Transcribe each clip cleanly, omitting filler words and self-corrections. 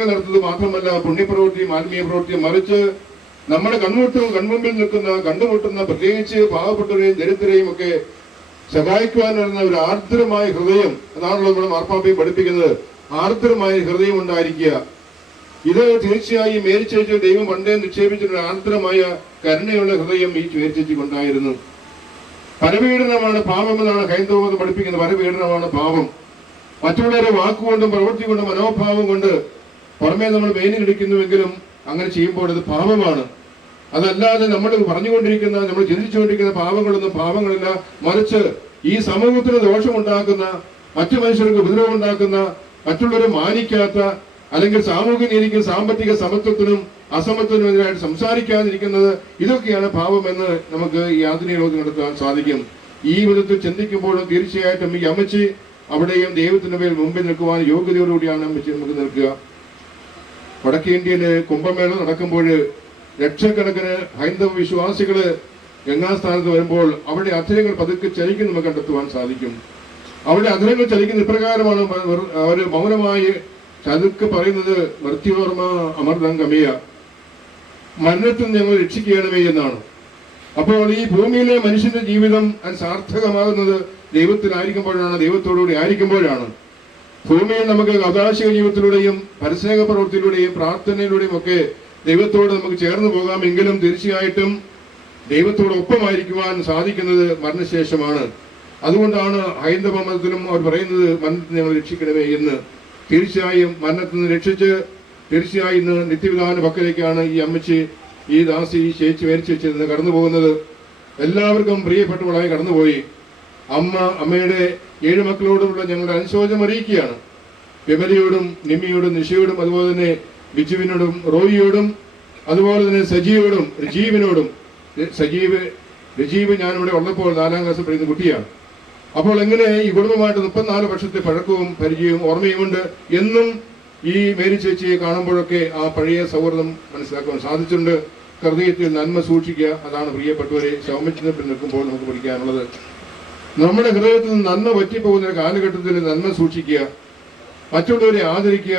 നടത്തുന്നത് മാത്രമല്ല പുണ്യപ്രവൃത്തിയും ആത്മീയ പ്രവൃത്തിയും, മറിച്ച് നമ്മുടെ കൺമുമ്പിൽ കണ്ടുമുട്ടുന്ന പ്രത്യേകിച്ച് പാവപ്പെട്ടവരെയും ദരിദ്രരെയും ഒക്കെ സഹായിക്കുവാൻ വരുന്ന ഒരു ആർദ്രമായ ഹൃദയം, അതാണല്ലോ നമ്മൾ മാർപ്പാപ്പയെ പഠിപ്പിക്കുന്നത്, ആർദ്രമായ ഹൃദയം ഉണ്ടായിരിക്കുക. ഇത് തീർച്ചയായും മേരിച്ചേച്ചി ദൈവം പണ്ടേ നിക്ഷേപിച്ചിട്ടുള്ള ആർദ്രമായ കരുണയുള്ള ഹൃദയം ഈ മേരിച്ചേച്ചിക്കുണ്ടായിരുന്നു. പരപീഡനമാണ് പാപമെന്നാണ് ഹൈന്ദവം പഠിപ്പിക്കുന്നത്. പരപീഡനമാണ് പാപം. മറ്റുള്ളവരെ വാക്കുകൊണ്ടും പ്രവൃത്തി കൊണ്ടും മനോഭാവം കൊണ്ട് പുറമേ നമ്മൾ വേനിലിടിക്കുന്നുവെങ്കിലും അങ്ങനെ ചെയ്യുമ്പോൾ അത് പാപമാണ്. അതല്ലാതെ നമ്മൾ പറഞ്ഞുകൊണ്ടിരിക്കുന്ന, നമ്മൾ ചിന്തിച്ചുകൊണ്ടിരിക്കുന്ന പാപങ്ങളൊന്നും പാപങ്ങളല്ല, മറിച്ച് ഈ സമൂഹത്തിന് ദോഷമുണ്ടാക്കുന്ന, മറ്റു മനുഷ്യർക്ക് ഉപദ്രവമുണ്ടാക്കുന്ന, മറ്റുള്ളവരെ മാനിക്കാത്ത, അല്ലെങ്കിൽ സാമൂഹ്യ നീതിക്കും സാമ്പത്തിക സമത്വത്തിനും അസമത്വത്തിനുമെതിരായിട്ട് സംസാരിക്കാതിരിക്കുന്നത്, ഇതൊക്കെയാണ് പാപമെന്ന് നമുക്ക് ഈ ആധുനിക ലോകത്ത് നടത്താൻ സാധിക്കും. ഈ വിധത്തിൽ ചിന്തിക്കുമ്പോഴും തീർച്ചയായിട്ടും ഈ അമ്മച്ചി അവിടെയും ദൈവത്തിന്റെ മേൽ മുമ്പിൽ നിൽക്കുവാൻ യോഗ്യതയോടുകൂടിയാണ് അമ്മച്ചി നമുക്ക് നിൽക്കുക. വടക്കേ ഇന്ത്യയില് കുംഭമേള നടക്കുമ്പോൾ ലക്ഷക്കണക്കിന് ഹൈന്ദവ വിശ്വാസികള് ഗംഗാസ്ഥാനത്ത് വരുമ്പോൾ അവിടെ അധരങ്ങൾ പതുക്കെ ചലിക്കും നമുക്ക് കണ്ടെത്തുവാൻ സാധിക്കും. അവിടെ അധരങ്ങൾ ചലിക്കുന്ന ഇപ്രകാരമാണ്. അവര് മൗനമായി ചതുക്കെ പറയുന്നത് മൃത്യുവർമ്മ അമർദംഗമിയ, മരണത്തിൽ ഞങ്ങൾ രക്ഷിക്കണമേ എന്നാണ്. അപ്പോൾ ഈ ഭൂമിയിലെ മനുഷ്യന്റെ ജീവിതം സാർത്ഥകമാകുന്നത് ദൈവത്തിലായിരിക്കുമ്പോഴാണ്, ദൈവത്തോടുകൂടി ആയിരിക്കുമ്പോഴാണ്. ഭൂമിയിൽ നമുക്ക് ഔദാശിക ജീവിതത്തിലൂടെയും പരസ്നേഹ പ്രവൃത്തിയിലൂടെയും പ്രാർത്ഥനയിലൂടെയും ഒക്കെ ദൈവത്തോട് നമുക്ക് ചേർന്ന് പോകാമെങ്കിലും തീർച്ചയായിട്ടും ദൈവത്തോടൊപ്പമായിരിക്കുവാൻ സാധിക്കുന്നത് മരണശേഷമാണ്. അതുകൊണ്ടാണ് ഹൈന്ദവ മതത്തിലും അവർ പറയുന്നത് മരണത്തിൽ ഞങ്ങൾ രക്ഷിക്കണമേ എന്ന്. തീർച്ചയായും മരണത്തിൽ നിന്ന് രക്ഷിച്ച് തീർച്ചയായും ഇന്ന് നിത്യപിതാവിന്റെ പക്കലേക്കാണ് ഈ അമ്മച്ചി, ഈ ദാസി, ഈ ചേച്ചി മേരിച്ചേച്ചി നിന്ന് കടന്നു പോകുന്നത്. എല്ലാവർക്കും പ്രിയപ്പെട്ടവളായി കടന്നുപോയി. അമ്മയുടെ 7 മക്കളോടുമുള്ള ഞങ്ങളുടെ അനുശോചനം അറിയിക്കുകയാണ്. വിമലയോടും നിമ്മിയോടും നിഷയോടും അതുപോലെ തന്നെ ബിജുവിനോടും റോയിയോടും അതുപോലെ തന്നെ സജീവോടും രജീവിനോടും. രജീവ് ഞാനിവിടെ ഉള്ളപ്പോൾ 4ാം ക്ലാസ്സിൽ പഠിക്കുന്ന കുട്ടിയാണ്. അപ്പോൾ എങ്ങനെ ഈ കുടുംബമായിട്ട് 34 വർഷത്തെ പഴക്കവും പരിചയവും ഓർമ്മയുമുണ്ട്. എന്നും ഈ മേരി ചേച്ചിയെ കാണുമ്പോഴൊക്കെ ആ പഴയ സൗഹൃദം മനസ്സിലാക്കാൻ സാധിച്ചിട്ടുണ്ട്. ഹൃദയത്തിൽ നന്മ സൂക്ഷിക്കുക, അതാണ് പ്രിയപ്പെട്ടവരെ ശവമച്ചിനത്തിൽ നിൽക്കുമ്പോൾ നമുക്ക് പഠിക്കാനുള്ളത്. നമ്മുടെ ഹൃദയത്തിൽ നിന്ന് നന്മ പറ്റിപ്പോകുന്ന കാലഘട്ടത്തിൽ നന്മ സൂക്ഷിക്കുക, മറ്റുള്ളവരെ ആദരിക്കുക,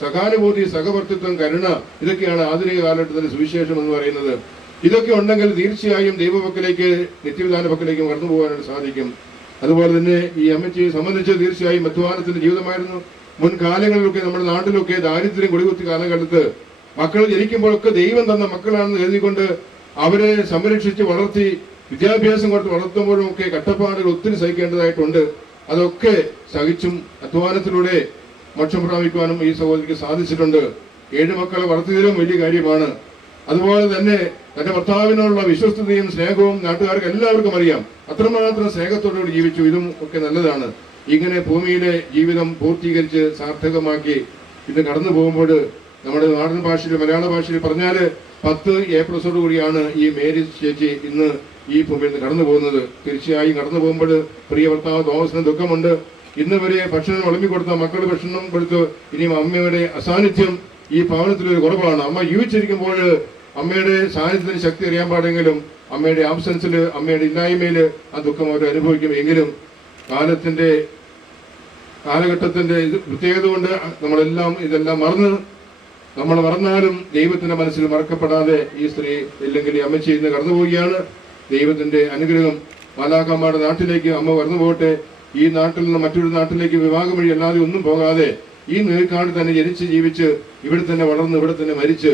സഹാനുഭൂതി, സഹവർത്തിത്വം, കരുണ, ഇതൊക്കെയാണ് ആധുനിക കാലഘട്ടത്തിന്റെ സുവിശേഷം എന്ന് പറയുന്നത്. ഇതൊക്കെ ഉണ്ടെങ്കിൽ തീർച്ചയായും ദൈവപക്കലേക്ക്, നിത്യവിധാന പക്കലേക്കും കടന്നു പോകാനായിട്ട് സാധിക്കും. അതുപോലെ തന്നെ ഈ അമ്മച്ചിയെ സംബന്ധിച്ച് തീർച്ചയായും അധ്വാനത്തിന്റെ ജീവിതമായിരുന്നു. മുൻകാലങ്ങളിലൊക്കെ നമ്മുടെ നാട്ടിലൊക്കെ ദാരിദ്ര്യം കൊടികുത്തി കാലഘട്ടത്ത് മക്കൾ ജനിക്കുമ്പോഴൊക്കെ ദൈവം തന്ന മക്കളാണെന്ന് കരുതിക്കൊണ്ട് അവരെ സംരക്ഷിച്ച് വളർത്തി വിദ്യാഭ്യാസം കൊടുത്ത് വളർത്തുമ്പോഴും ഒക്കെ കഷ്ടപ്പാടുകൾ ഒത്തിരി സഹിക്കേണ്ടതായിട്ടുണ്ട്. അതൊക്കെ സഹിച്ചും അധ്വാനത്തിലൂടെ മോക്ഷം പ്രാപിക്കുവാനും ഈ സഹോദരിക്ക് സാധിച്ചിട്ടുണ്ട്. 7 മക്കളെ വളർത്തിയതിലും വലിയ കാര്യമാണ്. അതുപോലെ തന്നെ തന്റെ ഭർത്താവിനോടുള്ള വിശ്വസ്തതയും സ്നേഹവും നാട്ടുകാർക്ക് എല്ലാവർക്കും അറിയാം. അത്രമാത്രം സ്നേഹത്തോടുകൂടി ജീവിച്ചു. ഇതും ഒക്കെ നല്ലതാണ്. ഇങ്ങനെ ഭൂമിയിലെ ജീവിതം പൂർത്തീകരിച്ച് സാർത്ഥകമാക്കി ഇത് കടന്നു പോകുമ്പോൾ നമ്മുടെ നാടൻ ഭാഷയിൽ, മലയാള ഭാഷയിൽ പറഞ്ഞാൽ 10 A+ കൂടിയാണ് ഈ മേരി ചേച്ചി ഇന്ന് ഈ ഭൂമിയിൽ നിന്ന് കടന്നു പോകുന്നത്. തീർച്ചയായും കടന്നു പോകുമ്പോൾ പ്രിയ ഭർത്താവ് തോമസിന് ദുഃഖമുണ്ട്. ഇന്ന് വരെ ഭക്ഷണം വിളമ്പി കൊടുത്ത മക്കൾ ഭക്ഷണം കൊടുത്തു. ഇനിയും അമ്മയുടെ അസാന്നിധ്യം ഈ ഭവനത്തിലൊരു കുറവാണ്. അമ്മ ജീവിച്ചിരിക്കുമ്പോൾ അമ്മയുടെ സാന്നിധ്യത്തിന് ശക്തി അറിയാൻ പാടെങ്കിലും അമ്മയുടെ ആബ്സൻസിൽ, അമ്മയുടെ ഇല്ലായ്മയിൽ ആ ദുഃഖം അവർ അനുഭവിക്കും. എങ്കിലും കാലഘട്ടത്തിന്റെ ഇത് പ്രത്യേകത കൊണ്ട് നമ്മളെല്ലാം ഇതെല്ലാം നമ്മൾ മറന്നാലും ദൈവത്തിന്റെ മനസ്സിൽ മറക്കപ്പെടാതെ ഈ സ്ത്രീ ഇല്ലെങ്കിൽ ഈ അമ്മച്ചി ഇന്ന് കടന്നു പോവുകയാണ്. ദൈവത്തിന്റെ അനുഗ്രഹം മാലാഖമാരുടെ നാട്ടിലേക്ക് അമ്മ കടന്നു പോകട്ടെ. ഈ നാട്ടിൽ നിന്ന് മറ്റൊരു നാട്ടിലേക്ക് വിവാഹം വഴി അല്ലാതെ ഒന്നും പോകാതെ ഈ നേരിക്കാട് തന്നെ ജനിച്ച് ജീവിച്ച് ഇവിടെ തന്നെ വളർന്ന് ഇവിടെ തന്നെ മരിച്ച്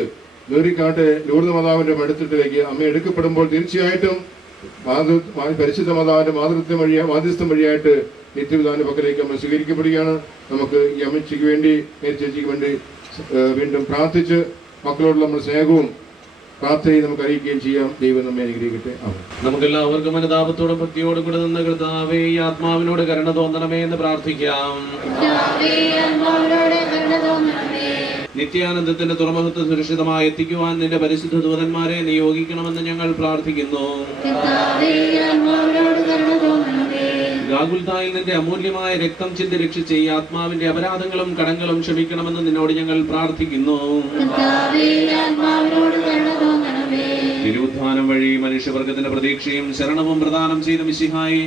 നേരിക്കാട്ടെ ലൂർദ് മാതാവിന്റെ മടിത്തട്ടിലേക്ക് അമ്മ എടുക്കപ്പെടുമ്പോൾ തീർച്ചയായിട്ടും പരിശുദ്ധ മാതാവിന്റെ മാധ്യസ്ഥം വഴിയായിട്ട് നിത്യവിധാന പക്കലേക്ക് അമ്മ സ്വീകരിക്കപ്പെടുകയാണ്. നമുക്ക് ഈ അമ്മച്ചിക്ക് വേണ്ടി, മേരി ചേച്ചിക്ക് വേണ്ടി വീണ്ടും പ്രാർത്ഥിച്ച് മക്കളോടുള്ള നമ്മുടെ സ്നേഹവും പ്രാർത്ഥനയും നമുക്ക് അറിയിക്കുകയും ചെയ്യാം. ദൈവം നമ്മെ അനുഗ്രഹിക്കട്ടെ. നമുക്കെല്ലാവർക്കും അനുതാപത്തോടും ഭക്തിയോടും കൂടെ നിന്ന് കർത്താവേ ഈ ആത്മാവിനോട് കരുണ തോന്നണമേ എന്ന് പ്രാർത്ഥിക്കാം. നിത്യാനന്ദത്തിന്റെ തുറമുഖത്ത് സുരക്ഷിതമായി എത്തിക്കുവാൻ നിന്റെ പരിശുദ്ധ ദൂതന്മാരെ നിയോഗിക്കണമെന്ന് ഞങ്ങൾ പ്രാർത്ഥിക്കുന്നു. ഗാഗുൽത്തായിൽ നിന്റെ അമൂല്യമായ രക്തം ചിന്തി രക്ഷിച്ച് ഈ ആത്മാവിന്റെ അപരാധങ്ങളും കടങ്ങളും ക്ഷമിക്കണമെന്ന് നിന്നോട് ഞങ്ങൾ പ്രാർത്ഥിക്കുന്നു. തിരുവുത്ഥാനം വഴി മനുഷ്യവർഗത്തിന്റെ പ്രതീക്ഷയും ശരണവും പ്രദാനം ചെയ്ത മിശിഹായി,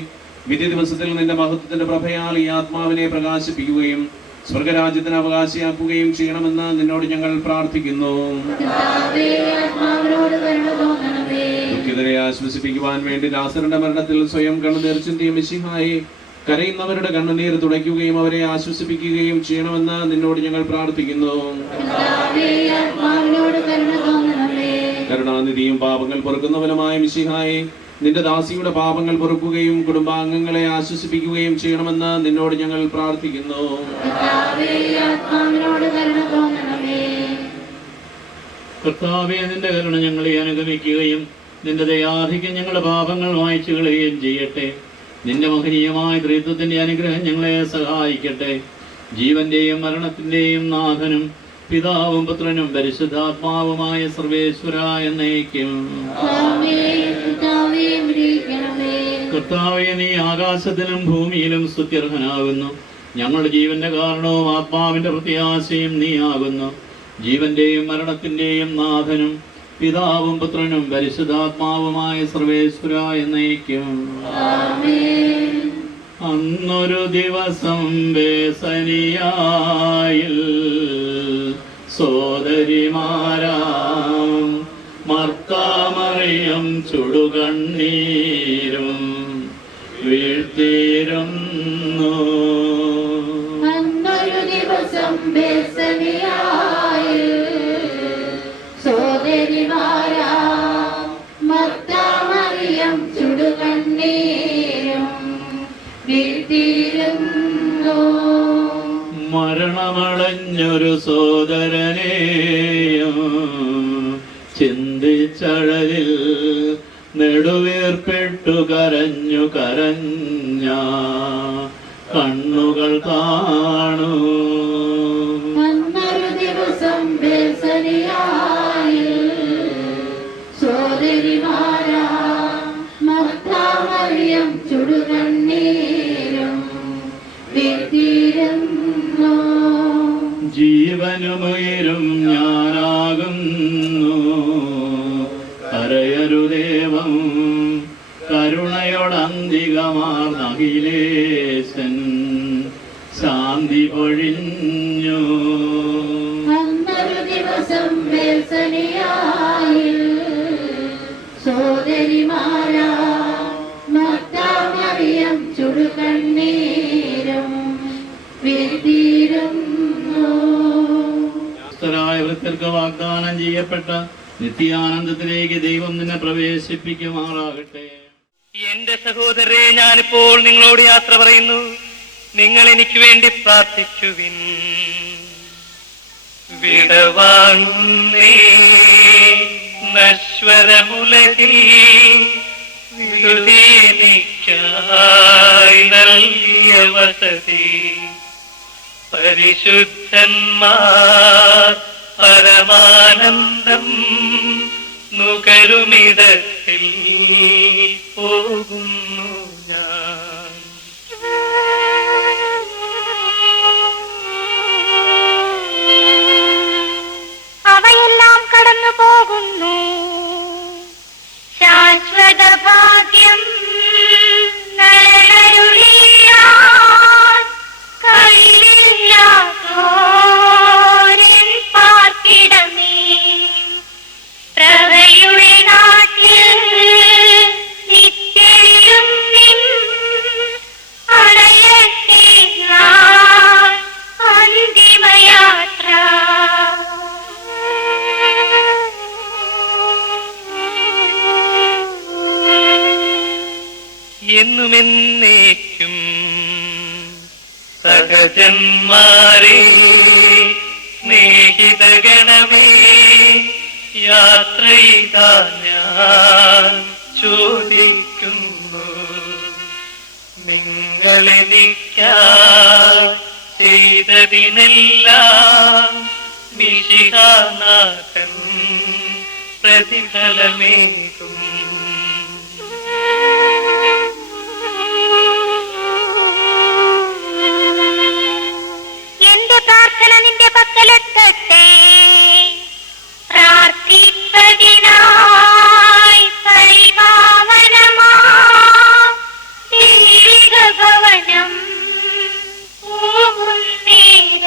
വിധി ദിവസത്തിൽ നിന്റെ മഹത്വത്തിന്റെ പ്രഭയാൽ ഈ ആത്മാവിനെ പ്രകാശിപ്പിക്കുകയും സ്വർഗരാജ്യത്തിന് അവകാശിയാക്കുകയും ചെയ്യണമെന്ന് നിന്നോട് ഞങ്ങൾ പ്രാർത്ഥിക്കുന്നു. ദുഃഖിതരെ ആശ്വസിപ്പിക്കുവാൻ വേണ്ടി ലാസറിന്റെ മരണത്തിൽ സ്വയം കണ്ണുനീർ ചിന്തിയ മിശിഹായെ കരയുന്നവരുടെ കണ്ണുനീർ തുടയ്ക്കുകയും അവരെ ആശ്വസിപ്പിക്കുകയും ചെയ്യണമെന്ന് നിന്നോട് ഞങ്ങൾ പ്രാർത്ഥിക്കുന്നു. കരുണാനിധിയും പാപങ്ങൾ പൊറുക്കുന്നവനുമായ മിശിഹായെ നിന്റെ ദാസിയുടെ പാപങ്ങൾ പൊറുക്കുകയും കുടുംബാംഗങ്ങളെ ആശ്വസിപ്പിക്കുകയും ചെയ്യണമെന്ന് നിന്നോട് ഞങ്ങൾ പ്രാർത്ഥിക്കുന്നു. കർത്താവേ, നിന്റെ കരുണ ഞങ്ങളെ അനുഗമിക്കുകയും നിന്റെ ദയാധിക്യം ഞങ്ങളുടെ പാപങ്ങൾ മായ്ച്ചു കളയുകയും ചെയ്യട്ടെ. നിന്റെ മഹനീയമായ ത്രിത്വത്തിന്റെ അനുഗ്രഹം ഞങ്ങളെ സഹായിക്കട്ടെ. ജീവന്റെയും മരണത്തിന്റെയും നാഥനും പിതാവും പുത്രനും പരിശുദ്ധാത്മാവുമായ സർവേശ്വര എന്നേക്കും. കർത്താവേ, നീ ആകാശത്തിലും ഭൂമിയിലും സ്തുത്യർഹനാകുന്നു. ഞങ്ങളുടെ ജീവന്റെ കാരണവും ആത്മാവിന്റെ പ്രത്യാശയും നീ ആകുന്നു. ജീവന്റെയും മരണത്തിന്റെയും നാഥനും പിതാവും പുത്രനും പരിശുദ്ധാത്മാവുമായ സർവേശ്വര എന്നേക്കും. അന്നൊരു ദിവസം ബേസനിയായിൽ സോദരിമാരാം മർത്താമറിയം ചുടുകണ്ണീരും വീഴ്ത്തിയിരുന്നു. അന്നൊരു ദിവസം ബേസനിയായിൽ സോദരിമാരാ മർത്താമറിയം ചുടുകണ്ണീരും വീഴ്ത്തിയിരുന്നു. മരണമടഞ്ഞൊരു സോദരനെയും ചിന്തിച്ചഴലിൽ നെടുവീർപ്പെട്ടു കരഞ്ഞു കരഞ്ഞ കണ്ണുകൾ കാണൂ. അന്നൊരു ദിവസം ബേസനിയായിൽ സോദരിമാരാ മർത്താമറിയം ചുടുകണ്ണീരും വീഴ്ത്തിയിരുന്നു. ജീവനുമുയരും ഞാനാകുന്നു, കരയരുദേവം കരുണയോടന്തികമാർന്ന അഖിലേശൻ ശാന്തി പൊഴിഞ്ഞു. അന്നൊരു ദിവസം ബേസനിയായിൽ സോദരിമാരാ മർത്താമറിയം ചുടുകണ്ണീരും വീഴ്ത്തിയിരുന്നു. വൃത്യർക്ക് വാഗ്ദാനം ചെയ്യപ്പെട്ട നിത്യാനന്ദത്തിലേക്ക് ദൈവം നിന്നെ പ്രവേശിപ്പിക്കുമാറാകട്ടെ. എന്റെ സഹോദരരെ, ഞാനിപ്പോൾ നിങ്ങളോട് യാത്ര പറയുന്നു. നിങ്ങൾ എനിക്ക് വേണ്ടി പ്രാർത്ഥിക്കുവിൻ. വിടവാങ്ങുന്നേ നശ്വരമുലകിൽ വിടുതീനിക്കായി നൽകിയ വസതി പരിശുദ്ധന്മാർ പരമാനന്ദം നുകരുമിടത്തിൽ പോകുന്നു ഞാൻ. അവയെല്ലാം കടന്നു പോകുന്നു. ശാശ്വത ഭാഗ്യം കയ്യിലില്ലാത്തോരൻ പാർക്കിടമേ പ്രഭയുടെ നാട്ടിൽ നിത്യയും നിൻ അടയട്ടെ ഞാൻ അന്തിമയാത്ര. എന്നുമെന്നേക്കും സഹജന്മാരെ സ്നേഹിതഗണമേ, യാത്രയിതാ ഞാൻ ചോദിക്കുന്നു. നിങ്ങളെനിക്കായി ചെയ്തതിനെല്ലാം മിശിഹാനാഥൻ പ്രതിഫലമേകും. എന്റെ പ്രാർത്ഥന നിന്റെ പക്കലെത്തട്ടെ. പ്രാർത്ഥിപ്പതിനായി പരിപാവനമാ ദൈവിക ഭവനം പോകുന്നേരം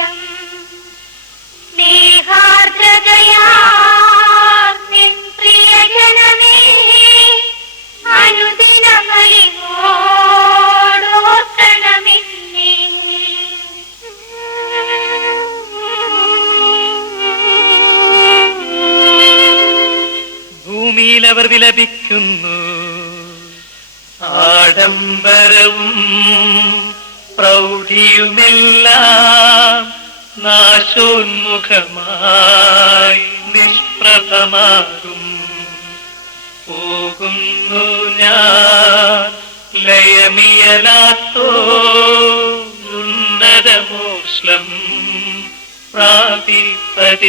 ഭൂമിയിൽ അവർ വിലപിക്കുന്നു. ആഡംബരവും പ്രൗഢിയുമെല്ലാം നാശോന്മുഖമായി നിഷ്പ്രഭമാകും. പോകുന്നു ഞാൻ ലയമിയലാത്തോ ഉന്നതമോഷ്ലം പ്രാപിപ്പതിനായി.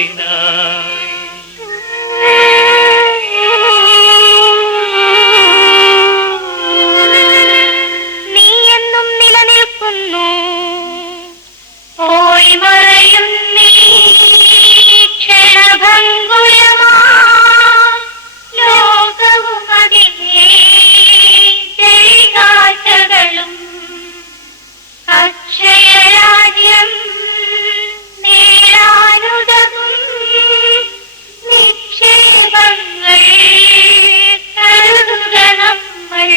നീ എന്നും നിലനിൽക്കുന്നു, പോയി മറയും നീ ക്ഷണഭംഗുരമാ ലോകവും അതിനെ ജൈകാറ്റകളും അക്ഷയരാജ്യം നേടാനുതകും നിക്ഷേപങ്ങൾ കരുതുക നമ്മൾ.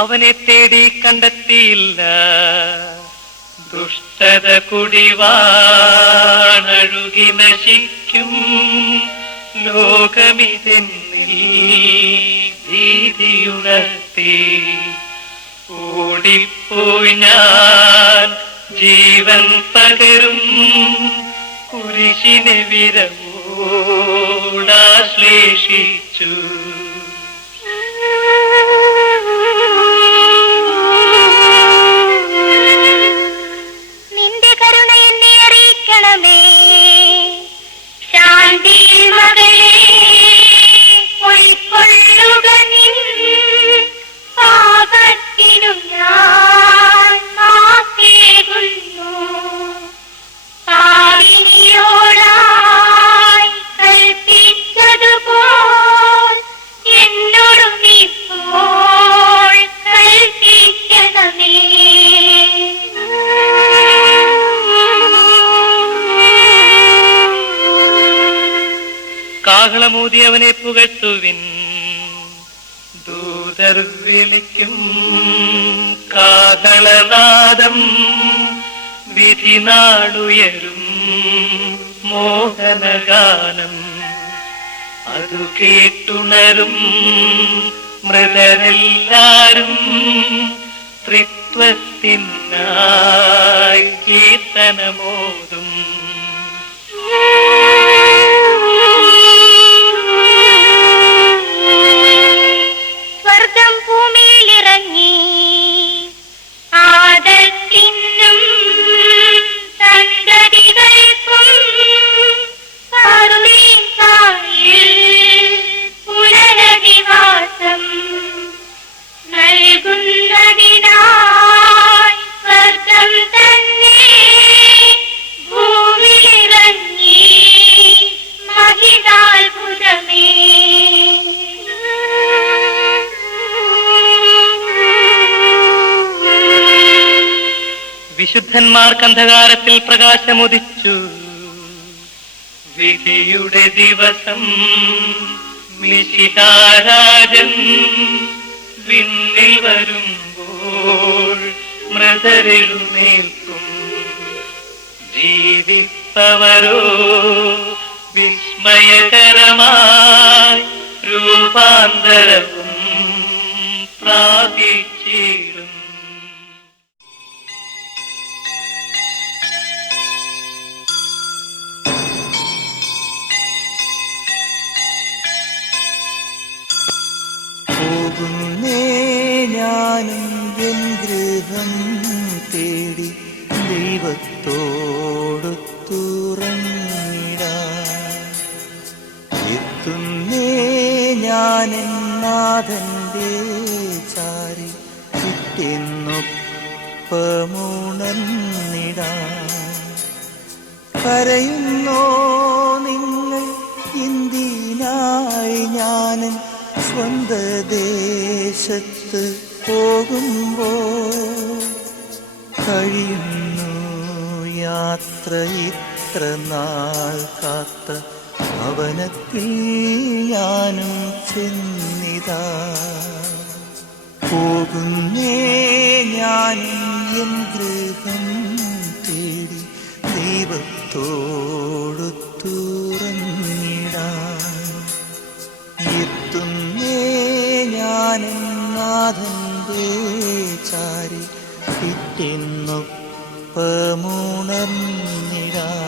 അവനെ തേടി കണ്ടെത്തിയില്ല, ദുഷ്ടത കുടിവാണഴുകി നശിക്കും ലോകമിതെന്നിൽ ഭീതിയുണർത്തി. ഓടിപ്പോയി ഞാൻ ജീവൻ പകരും കുരിശിനെ വിരവോടാശ്ലേഷിച്ചു. നിന്റെ കരുണ എന്നെ അറിയിക്കണമേ, ശാന്തി മകളെ പൊയ്ക്കൊള്ളുക നിൻ പാപത്തിനു ഞാൻ മാപ്പേകുന്നു. പാപിനിയോടായി കൽപ്പിച്ചതുപോൽ എന്നോടും ഇപ്പോൾ കൽപ്പിക്കണമേ. കാഹളമൂതി അവനെ പുകഴ്ത്തുവിൻ, ദൂതർ വിളിക്കും കാഹളനാദം. വിധി നാടുയരും മോഹനഗാനം, അതു കേട്ടുണരും മൃതരെല്ലാരും ത്രിത്വത്തിനായി കീർത്തനമോതും. സ്വർഗം ഭൂമിയിലിറങ്ങി ആദത്തിനും സന്തതികൾക്കും കരുണീസായിൽ പുനരധിവാസം നൽകുന്നതിനായി സ്വർഗം തന്നെ ഭൂമിയിലിറങ്ങി മഹിതാത്ഭുതമേ. വിശുദ്ധന്മാർക്ക് അന്ധകാരത്തിൽ പ്രകാശമുദിച്ചു. വിധിയുടെ ദിവസം മിശിഹാരാജൻ വിണ്ണിൽ വരുമ്പോൾ മൃതരെഴുന്നേൽക്കും. ജീവിപ്പവരോ വിസ്മയകരമായി രൂപാന്തരവും പ്രാപിച്ചിടും. പോകുന്നേ ഞാനും എൻ ഗൃഹം തേടി ദൈവത്തോടൊത്തുറങ്ങിടാൻ. എത്തുന്നേ ഞാനെൻ നാഥന്റെ ചാരി പിറ്റെന്നൊപ്പമുണർന്നിടാൻ. കരയുന്നോ നിങ്ങൾ എന്തിനായി ഞാനൻ സ്വന്ത ദേശത്ത് പോകുമ്പോൾ? കഴിയുന്നു യാത്ര ഇത്ര നാൾ കാത്ത ഭവനത്തിൽ ഞാനും ചെന്നിതാ. പോകുന്നേ ഞാനും എൻ ഗൃഹം തേടി തൊഴുത്തുറങ്ങിടാൻ എത്തുന്നേ ഞാനെന്നാഥൻ്റെ ചാരി പിറ്റെന്നൊപ്പമുണർന്നിടാൻ.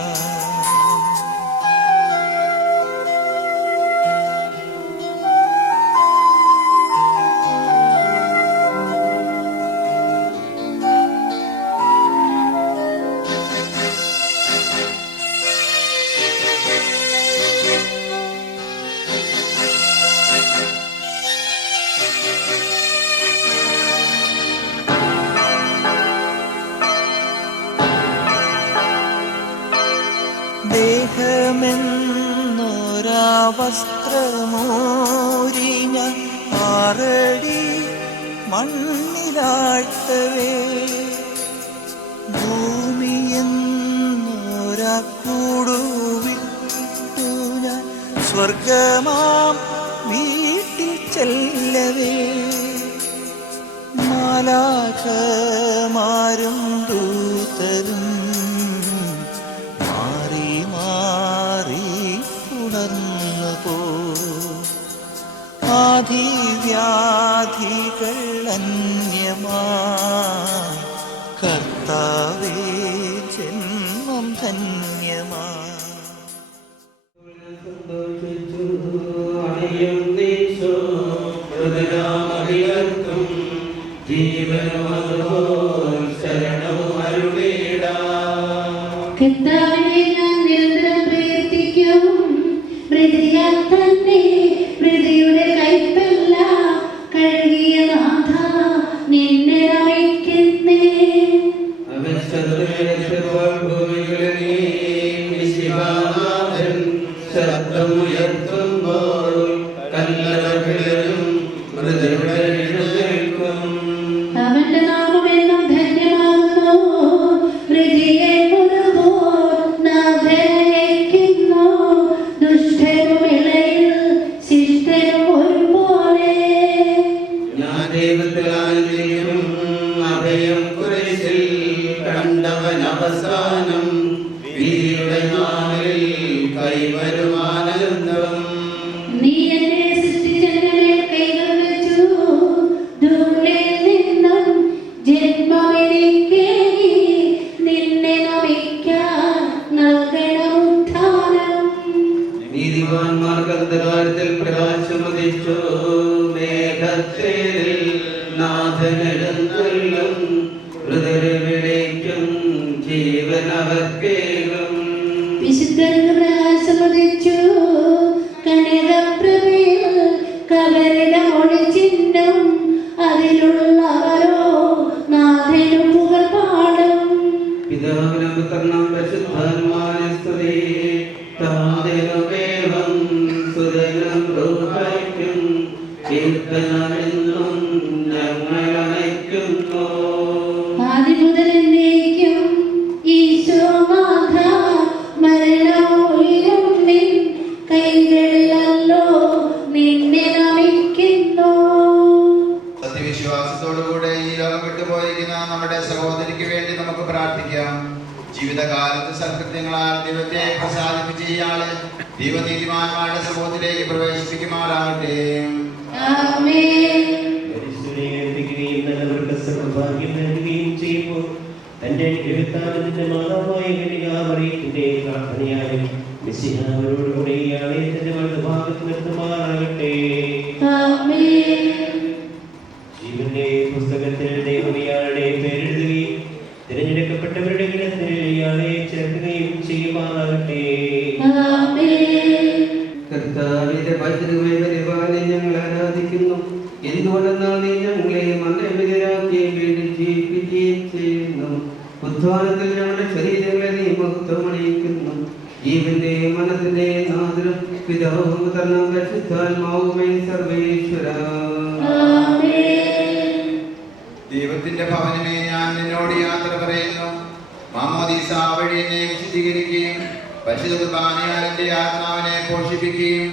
ദേഹമെന്നൊരാ വസ്ത്രമോരി ഞാൻ ആറടി മണ്ണിലാഴ്ത്തവേ ഭൂമിയെന്നൊരാ കൂടുവിട്ടു ഞാൻ സ്വർഗമാം വീട്ടിൽ ചെല്ലവേ മാലാഖമാരും ദൂതരും ആധിവ്യാധികൾ അന്യമായി കർത്താവേ ജന്മം ധന്യമായി. കർത്താവിനെ ഞാൻ നിരന്തരം പ്രയത്നിക്കും. ഹൃദയാൽ തന്നെ ഹൃദയുടെ കൈപ്പെല്ലാം കഴുകിയ നാഥ നിന്നെ നമിക്കുന്നേ. അവന്റെ നാമമെന്നും ധന്യമാകുന്നു. ഹൃദയെ പുതുപോൽ നാഥനയക്കുന്നു. ദുഷ്ടനും ഇളയിൽ ശിഷ്ടനും ഒരുപോലെ. ഞാൻ ദൈവത്തിലായിരിക്കും അഭയം കുരിശിൽ കണ്ടവൻ അവസാനം വീരുടെ നാളിൽ കൈവരുമാനന്ദം. നീ എന്നെ സൃഷ്ടിച്ചെന്റെ മേൽ കൈകൾ വെച്ചു. ധൂളിൽ നിന്നും ജന്മമെനിക്കേകി. നിന്നെ നമിക്കാൻ നൽകണം ഉദ്ധാനം. നീതിമാന്മാർക്ക് അന്ധകാരത്തിൽ പ്രകാശമുദിച്ചു. മേഘത്തേരിൽ നാഥനെഴുന്നള്ളും. ഹൃദയവിളിക്കും ജീവൻ അവർക്കേകും. വിശുദ്ധർക്ക് പ്രകാശമുദിച്ചു. കന്യകപ്രഭയിൽ കബറിട ഒളിച്ചിഹ്നം. അതിലുള്ളവരോ നാഥനും പുകഴ് പാടും. പിതാവിനും പുത്രനും പരിശുദ്ധാത്മാവിനും സ്തുതി. താതേവം സുതനും റൂഹായ്ക്കും കീർത്തനമെന്നും ഞങ്ങൾ അണയ്ക്കുന്നു. ആദ്യം മുതൽ എന്നേക്കും ഈശോനാഥ മരണവും ഉയരവും നിൻ കൈകളിലല്ലോ. നിന്നെ നമിക്കുന്നു. സത്യവിശ്വാസത്തോടുകൂടെ ഈ ലോകം വിട്ടുപോയിരിക്കുന്ന നമ്മുടെ സഹോദരിക്ക് വേണ്ടി നമുക്ക് പ്രാർത്ഥിക്കാം. ജീവിതകാലത്ത് സൽകൃത്യങ്ങളാൽ ദൈവത്തെ പ്രസാദിപ്പിച്ച ഇയാള് ദൈവനീതിമാന്മാരുടെ സമൂഹത്തിലേക്ക് പ്രവേശിപ്പിക്കുമാറാകട്ടെ. ആമേൻ. തന്റെ എഴുത്താനത്തിന്റെ മാതാവായ കന്യകാമറിയത്തിന്റെ പ്രാർത്ഥനയാലും മിശിഹായോടുകൂടെ ഈ ആലയത്തിന്റെ വലതുഭാഗത്ത് നിർത്തുമാറാകട്ടെ. ജീവന്റെ പുസ്തകത്തിൽ ദൈവം ഇയാളുടെ പേരെഴുതുകയും തിരഞ്ഞെടുക്കപ്പെട്ടവരുടെ ഗണത്തിൽ ഇയാളെ ചേർക്കുകയും ചെയ്യുമാറാകട്ടെ. കർത്താവിന്റെ പരിശുദ്ധമായ പരിപാലനെ ഞങ്ങൾ ആരാധിക്കുന്നു. എന്തുകൊണ്ടെന്നാൽ നീ ഞങ്ങളെ മരണവിധേയരാക്കുകയും വീണ്ടും ജീവിപ്പിക്കുകയും ചെയ്യുന്നു. ഉദ്ധാനത്തിൽ ഞങ്ങളുടെ ശരീരങ്ങളെ നീ മഹത്വമണിയിക്കുന്നു. ജീവന്റെ മനസ്സിന്റെ നാദരം പിതാവും പുത്രനും പരിശുദ്ധാത്മാവുമേ സർവേശ്വര. ദൈവത്തിന്റെ ഭവനമേ, ഞാൻ നിന്നോട് യാത്ര പറയുന്നു. മാമോദീസ വഴി എന്നെ വിശുദ്ധീകരിക്കുകയും പരിശുദ്ധ കുർബാനയാൽ എന്റെ ആത്മാവിനെ പോഷിപ്പിക്കുകയും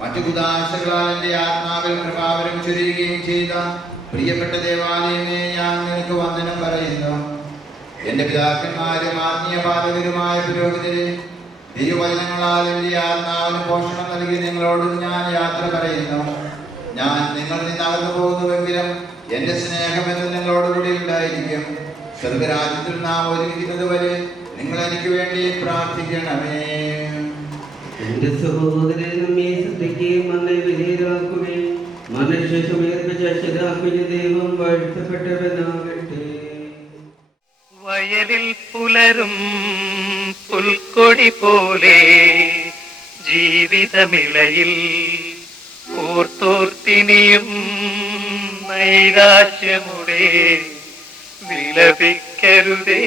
മറ്റു കുദാശകളാൽ എന്റെ ആത്മാവിൽ കൃപാവരം ചൊരിയുകയും ചെയ്ത പ്രിയപ്പെട്ട ദേവാലയമേ, ഞാൻ നിനക്ക് വന്ദനം പറയുന്നു. എന്റെ പിതാക്കന്മാരും ആത്മീയ പാലകരുമായ പുരോഹിതരെ, തിരുവചനങ്ങളാൽ എന്റെ ആത്മാവിന് പോഷണം നൽകി നിങ്ങളോട് ഞാൻ യാത്ര പറയുന്നു. ഞാൻ നിങ്ങളിൽ നിന്ന് അകന്നു പോകുന്നുവെങ്കിലും എന്റെ സ്നേഹമെന്ന് നിങ്ങളോടുകൂടി ഉണ്ടായിരിക്കും. സ്വർഗരാജ്യത്തിൽ നാം ഒരുമിക്കുന്നത് വരെ നിങ്ങൾ എനിക്ക് വേണ്ടി പ്രാർത്ഥിക്കണമേ. എന്റെ സഹോദരൻ നമ്മെ സൃഷ്ടിക്കുകയും നമ്മെ വിധേയരാക്കുകയും മനുഷ്യശേഷം ഏർപ്പിച്ച ദൈവം വാഴ്ത്തപ്പെട്ടവനാകട്ടെ. വയലിൽ പുലരും പുൽക്കൊടി പോലെ ജീവിതമിളയിൽ ഓർത്തോർത്തിനിയും നൈരാശ്യമുടെ വിലപിക്കരുതേ.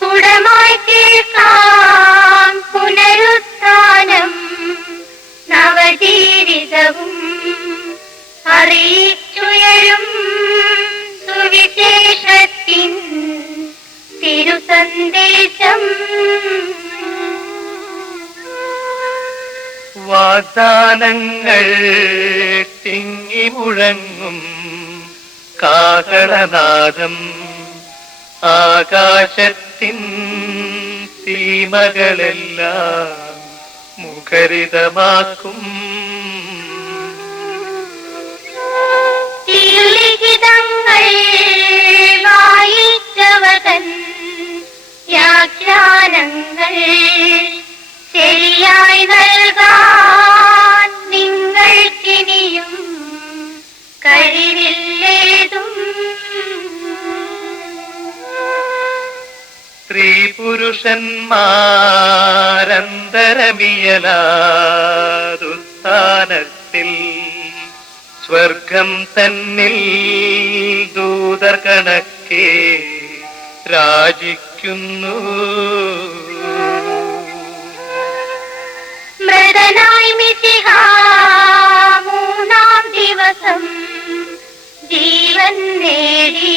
തുടമായി കേൾക്കാം പുനരുത്ഥാനം, നവജീവിതവും അറിയിച്ചുയരും സുവിശേഷത്തിൻ തിരുസന്ദേശം. വാഗ്ദാനങ്ങൾ തിങ്ങി മുഴങ്ങും കാഹളനാദം ആകാശത്തിൻ സീമകളെല്ലാം മുഖരിതമാക്കും. തിരുലിഖിതങ്ങൾ വായിച്ചവതൻ വ്യാഖ്യാനങ്ങൾ ശരിയായി നൽകാൻ നിങ്ങൾക്കിനിയും കഴിവില്ലേതും. സ്ത്രീ പുരുഷന്മാരന്തരമിയലാതുസ്ഥാനത്തിൽ സ്വർഗം തന്നിൽ ദൂതർ കണക്കെ രാജിക്കുന്നു. മൃതനായി മിശിഹാ മൂന്നാം ദിവസം ജീവൻ നേടി.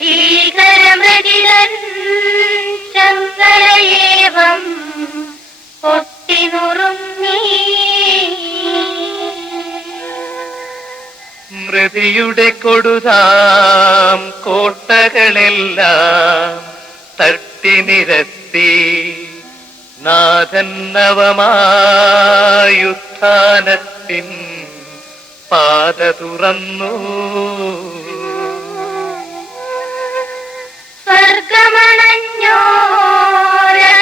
ഭീകരമൃതിരൻ ചങ്ങലയേവം പൊട്ടിനുറുങ്ങി. മൃതിയുടെ കൊടുതാം കോട്ടകളെല്ലാം തട്ടി നിരത്തി നാഥൻ നവമായുത്ഥാനത്തിൻ പാത തുറന്നു.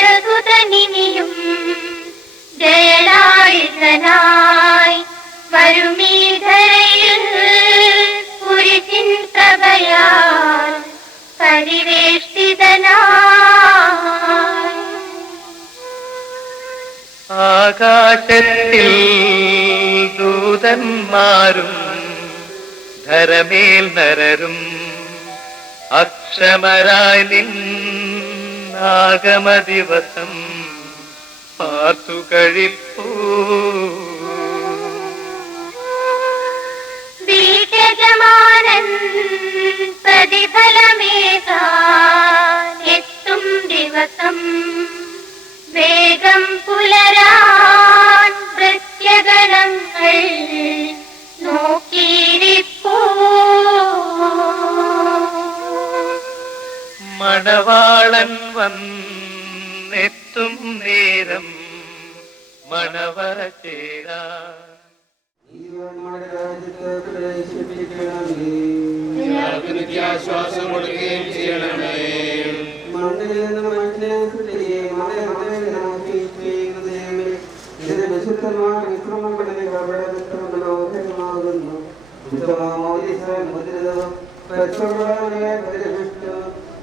സ്വർഗമണഞ്ഞോരസുതനിനിയും ജയലാളിതനായി വരുമീധരയിൽ കുരിശിൻ പ്രഭയാൽ പരിവേഷ്ടിതനായി. ആകാശത്തിൽ ദൂതന്മാരും ധരമേൽ നരരും അക്ഷമരായി നിന്നാഗമ ദിവസം പാർത്തു കഴിപ്പൂ. വീര്യജമാനൻ പ്രതിഫലമേകാൻ എത്തും ദിവസം വേഗം പുലരാൻ പ്രത്യഗണങ്ങൾ നോക്കിയിരിപ്പൂ. മണവാളൻ വന്നെത്തും നേരം മണവറ ചേരാൻ നിത്യാശ്വാസം കൊടുക്കുകയും ചെയ്യണമേ. മണ്ണിൽ നിന്ന് മനുഷ്യനെ സൃഷ്ടിക്കുകയും ഇതിന്റെ വിശുദ്ധമായ വിശ്രമങ്ങളിൽ കപടമാകുന്നു.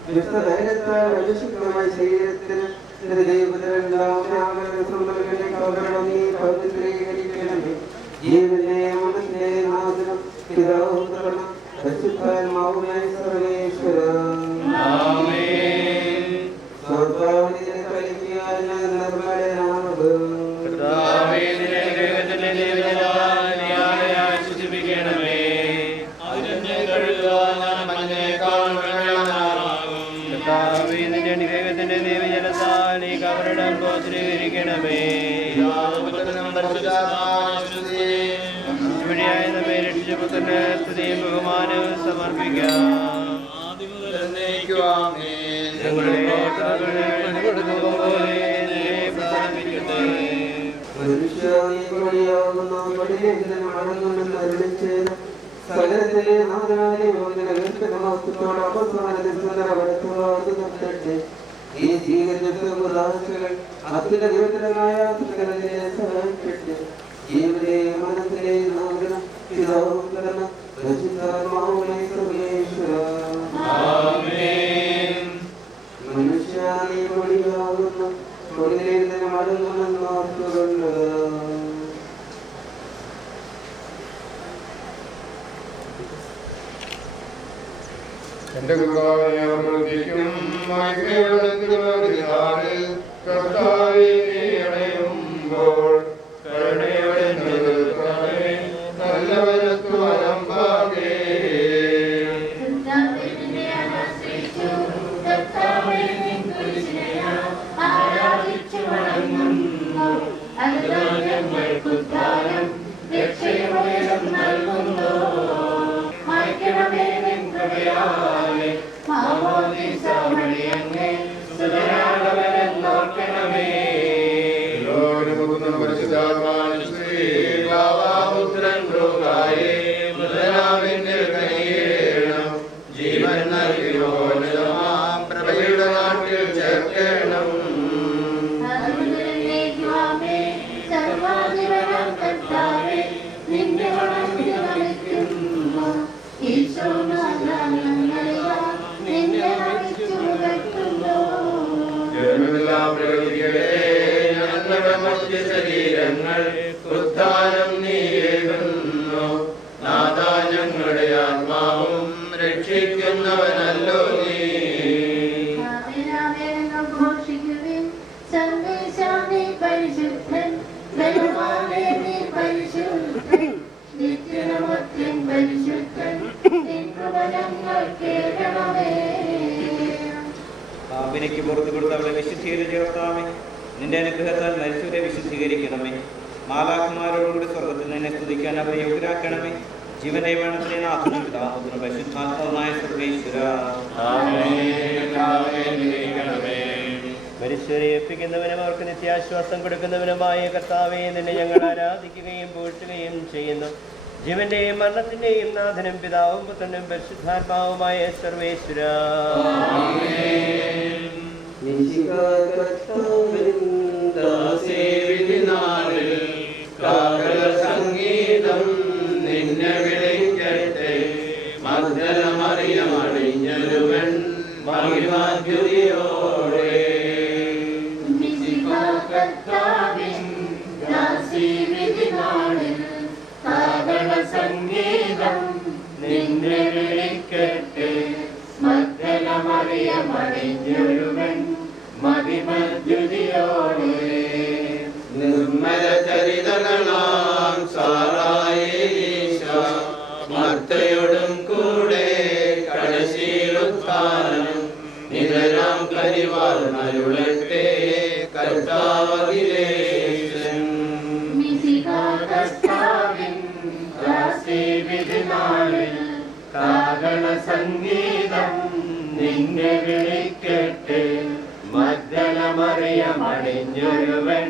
വിശുദ്ധധൈര്യത്താൽ അഭിഷിക്തമായ ശരീരത്തിൽ പവിത്രീകരിക്കണമേ. ജീവന്റെ മനസ്സിന്റെ നാഥനും പിതാവും പരിശുദ്ധാത്മാവുമായ സർവേശ്വര ണമേ. നിത്യപുത്രന് സ്തുതിയും ബഹുമാനവും സമർപ്പിക്കാം. ഞങ്ങളുടെ യാത്രകളെ അനുവദിച്ചതുപോലെ നിന്നെ പ്രസാദിപ്പിക്കട്ടെ. സകലത്തിലെ നാഥനായ യോജനത്തോട് അപസ്വരത്തിൽ ഈ സ്വീകരിച്ചകൾ അത്തിന്റെ ദൈവത്തിനായ സകലത്തിലെ സഹായിക്കട്ടെ. ജീവനെ മനത്തിലെ നാഗനം പിതാവും കലർന്ന പരിശുദ്ധാത്മാവുമേ സർവേശ്വര. മനുഷ്യാണി വഴിയാകുന്ന തൊഴിലിൽ മടങ്ങുമെന്നോർത്തുകൊണ്ട് എന്റെ കർത്താവിനെ പ്രവർത്തിക്കും കർത്താവേ നീ അണയുമ്പോൾ കരുണയോടെ നിർത്താതെ നല്ലവരത്തു വരമ്പാകേ. ജീവൻ നൽകിയോ പ്രഭയുടെ നാട്ടിൽ ചേർക്കണം. ശരീരങ്ങൾ ഉദ്ധാനം നീങ്ങുന്നു. നാഥാ ഞങ്ങളുടെ ആത്മാവും രക്ഷിക്കുന്നവനല്ലോ നീ. പാപിനിക്ക് പുറത്തു കൊടുത്തവളെ വിശുദ്ധീകരിച്ച് കർത്താവേ, നിന്റെ അനുഗ്രഹത്താൽ മരിച്ചവരെ വിശുദ്ധീകരിക്കണമേ. മാലാഖമാരോടുകൂടി സ്വർഗത്തിൽ നിന്നെ സ്തുതിക്കാൻ അവരെ യോഗ്യരാക്കണമേ. ജീവന്റെ വേണത്തിലെ നാഥനും പിതാവിനും പരിശുദ്ധാത്മാവുമായ സർവേശ്വര. മരിച്ചവരെ ഏൽപ്പിക്കുന്നവനും അവർക്ക് നിത്യാശ്വാസം കൊടുക്കുന്നവനുമായ കർത്താവേ, നിന്നെ ഞങ്ങൾ ആരാധിക്കുകയും പോറ്റുകയും ചെയ്യുന്നു. ജീവന്റെയും മരണത്തിന്റെയും നാഥനും പിതാവും പുത്രനും പരിശുദ്ധാത്മാവുമായ സർവേശ്വര. സംഗീതം നിന്നെ വിളിക്കട്ടെ. മഗ്ദലമറിയമണിഞ്ഞൊരുവൻ മഹിമാദ്യുതിയോടെ സംഗീതം നിന്നെ വിളിക്കട്ടെ. മഗ്ദലമറിയമണിഞ്ഞൊരുവൻ മഹിമദ്യുതിയോടെ നിർമ്മല ചരിതകളാം സാറായേശ മർത്തയോടും കൂടെ കടശീലുത്ഥാനം നിരരാം കരിവാർന്നരുളട്ടെ കർത്താവകിലേശൻ. കാഹള സംഗീതം നിന്നെ വിളിക്കട്ടെ. മഗ്ദലമറിയമണിഞ്ഞൊരുവൻ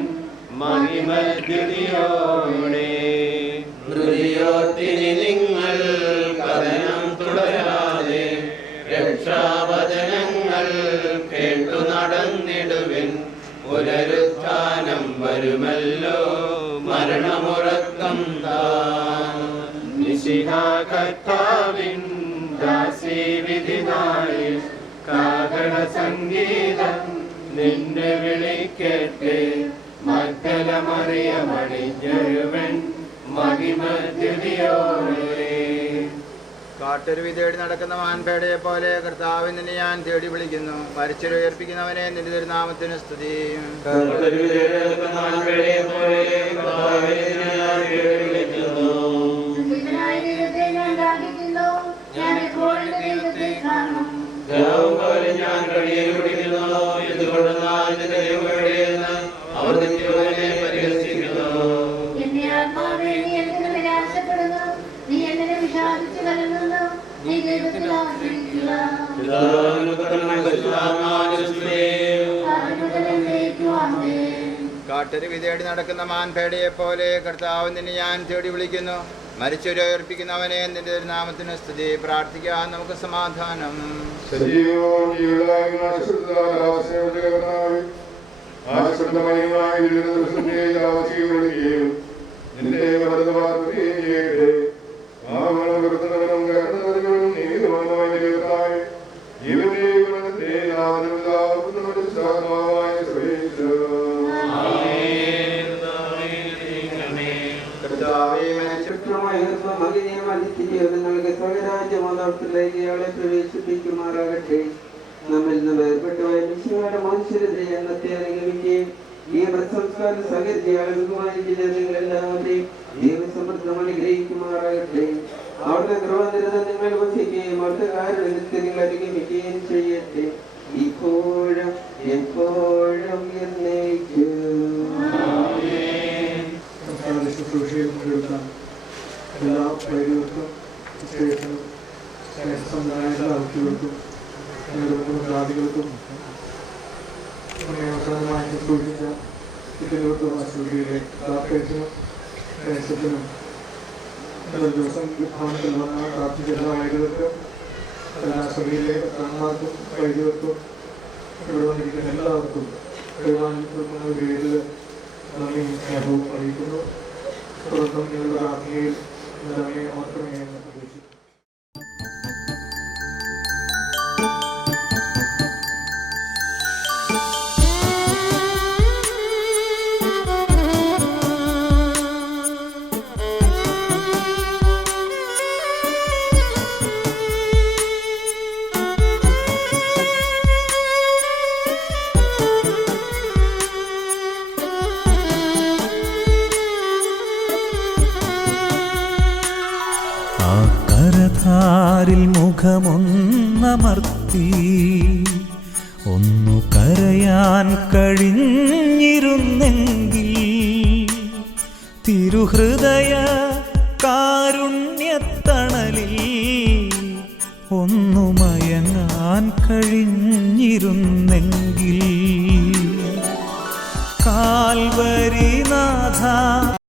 മഹിമദ്യുതിയോടെ മൃതിയോർത്തിനി നിങ്ങൾ കഥനം തുടരാതെ രക്ഷാവചനങ്ങൾ കേട്ടു നടന്നിടുവിൻ. പുനരുത്ഥാനം വരുമല്ലോ മരണമുറക്കം താൻ. കർത്താവിൻ ദാസീവിധിനായി കാഹള സംഗീതം നിന്നെ വിളിക്കട്ടെ. മഗ്ദലമറിയമണിഞ്ഞൊരുവൻ മഹിമദ്യുതിയോടെ കാട്ടൊരുവി തേടി നടക്കുന്ന മാൻപേടയെ പോലെ കർത്താവിൽ നിന്നെ ഞാൻ തേടി വിളിക്കുന്നു. മരിച്ചവരെ ഉയർപ്പിക്കുന്നവനെ നിന്റെ തിരുനാമത്തിന് സ്തുതി. എന്റെ ആത്മാവേ, നീ എന്തിനു നിരാശപ്പെടുന്നു? നീ എന്നെ യാചിച്ചു കരുതുന്നു. നീ ദൈവത്തിൽ ആശ്രയിക്കുക. കാട്ടരുവി തേടി നടക്കുന്ന മാൻപേടയെ പോലെ കർത്താവ് നിന്നെ ഞാൻ തേടി വിളിക്കുന്നു. മരിച്ചവരെ ഉയർപ്പിക്കുന്നവനെ നിന്റെ തിരുനാമത്തിന് സ്തുതി. പ്രാർത്ഥിക്കാൻ നമുക്ക് സമാധാനം. പ്രവേശിപ്പിക്കുമാറാകട്ടെ. നമ്മിൽ നിന്ന് വേർപെട്ടുപോയ മിശിഹായുടെ മനുഷ്യരുടെ എണ്ണത്തെ അനുഗമിക്കുകയും ഈ പ്രസംസ്കാര സഹചര്യാളെ ബഹുമാനിക്കുന്ന നിങ്ങളെല്ലാവരെയും ദൈവസമൃദ്ധം അനുഗ്രഹിക്കുമാറാകട്ടെ. അവിടുത്തെ കൃപനിരത നിങ്ങൾ വസിക്കുകയും അവിടുത്തെ കാരണത്തെ നിങ്ങൾ അനുഗമിക്കുകയും ചെയ്യട്ടെ. ഇപ്പോഴും എപ്പോഴും എന്നേക്കും. എല്ലാ വൈദികർക്കും സമുദായത്തിലും ജാതികൾക്കും സൂക്ഷിച്ച ദേശത്തിനും ദിവസം വിഭാഗത്തിൽ വന്ന പ്രാർത്ഥിച്ച എല്ലാ വൈദികർക്കും എല്ലാ സഭയിലെ ഭക്തന്മാർക്കും വൈദികർക്കും ഇവിടെ വന്നിരിക്കുന്ന എല്ലാവർക്കും പേരിൽ നന്ദി സ്നേഹവും അറിയിക്കുന്നു. തുടർന്നും നിങ്ങളുടെ പ്രാർത്ഥനയിൽ നിലമേ ഓർക്കണേ എന്ന് പ്രതീക്ഷിക്കുന്നു. കരധാരിൽ മുഖമൊന്നമർത്തി ഒന്നു കരയാൻ കഴിഞ്ഞിരുന്നെങ്കിൽ തിരുഹൃദയ കാരുണ്യത്തണലിൽ ഒന്നു മയങ്ങാൻ കഴിഞ്ഞിരുന്നെങ്കിൽ കാൽവരിനാഥ